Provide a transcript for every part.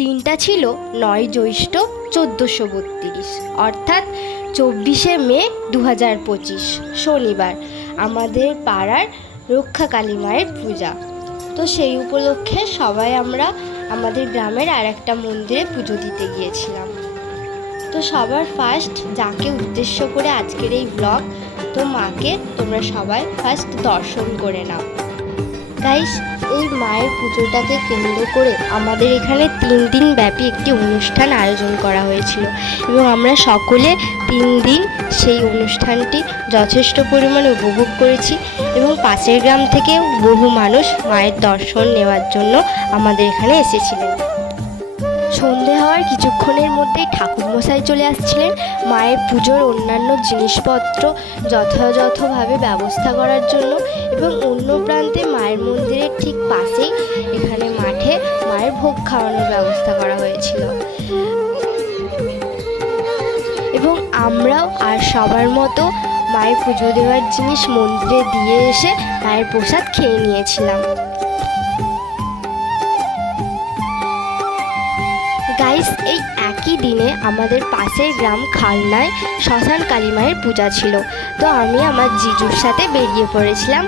দিনটা ছিল 9 জ্যৈষ্ঠ 1432, অর্থাৎ 24শে মে 2025 শনিবার। আমাদের পাড়ার রক্ষাকালী মায়ের পূজা। তো সেই উপলক্ষে সবাই আমরা আমাদের গ্রামের আর একটা মন্দিরে পুজো দিতে গিয়েছিলাম। তো সবার ফার্স্ট যাকে উদ্দেশ্য করে আজকের এই ব্লগ, তো মাকে তোমরা সবাই ফার্স্ট দর্শন করে নাও। গাইস, এই মায়ের পুজোটাকে কেন্দ্র করে আমাদের এখানে 3 দিন ব্যাপী একটি অনুষ্ঠান আয়োজন করা হয়েছিল এবং আমরা সকলে 3 দিন সেই অনুষ্ঠানটি যথেষ্ট পরিমাণে উপভোগ করেছি এবং পাশের গ্রাম থেকেও বহু মানুষ মায়ের দর্শন নেওয়ার জন্য আমাদের এখানে এসেছিলেন। সন্ধে হওয়ার কিছুক্ষণের মধ্যেই ঠাকুরমশাই চলে আসছিলেন মায়ের পুজোর অন্যান্য জিনিসপত্র যথাযথভাবে ব্যবস্থা করার জন্য, এবং অন্য প্রান্তে মায়ের মন্দিরের ঠিক পাশেই এখানে মাঠে মায়ের ভোগ খাওয়ানোর ব্যবস্থা করা হয়েছিল। এবং আমরাও আর সবার মতো মায়ের পুজো দেওয়ার জিনিস মন্দিরে দিয়ে এসে মায়ের প্রসাদ খেয়ে নিয়েছিলাম। গাইস, এই একই দিনে আমাদের পাশের গ্রাম খালনায় শ্মশান কালী মায়ের পূজা ছিল। তো আমি আমার জিজুর সাথে বেরিয়ে পড়েছিলাম।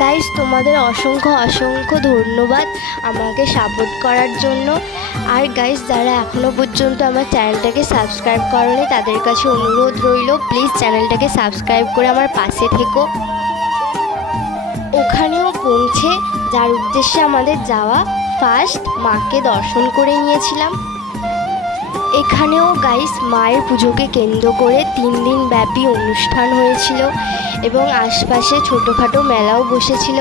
গাইস, তোমাদের অসংখ্য অসংখ্য ধন্যবাদ আমাকে সাপোর্ট করার জন্য। আর গাইস, যারা এখনও পর্যন্ত আমার চ্যানেলটাকে সাবস্ক্রাইব করোনি তাদের কাছে অনুরোধ রইল, প্লিজ চ্যানেলটাকে সাবস্ক্রাইব করে আমার পাশে থেকো। ওখানেও পৌঁছে যার উদ্দেশ্যে আমাদের যাওয়া, ফার্স্ট মাকে দর্শন করে নিয়েছিলাম। এখানেও গাইস মায়ের পুজোকে কেন্দ্র করে 3 দিন ব্যাপী অনুষ্ঠান হয়েছিল এবং আশপাশে ছোটোখাটো মেলাও বসেছিল।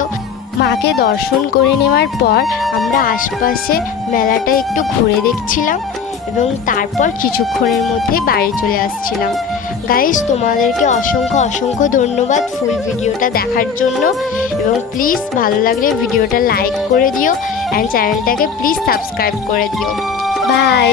মাকে দর্শন করে নেওয়ার পর আমরা আশপাশে মেলাটা একটু ঘুরে দেখছিলাম এবং তারপর কিছুক্ষণের মধ্যে বাড়ি চলে আসছিলাম। গাইস, তোমাদেরকে অসংখ্য অসংখ্য ধন্যবাদ ফুল ভিডিওটা দেখার জন্য, এবং প্লিজ ভালো লাগলে ভিডিওটা লাইক করে দিও অ্যান্ড চ্যানেলটাকে প্লিজ সাবস্ক্রাইব করে দিও। বাই।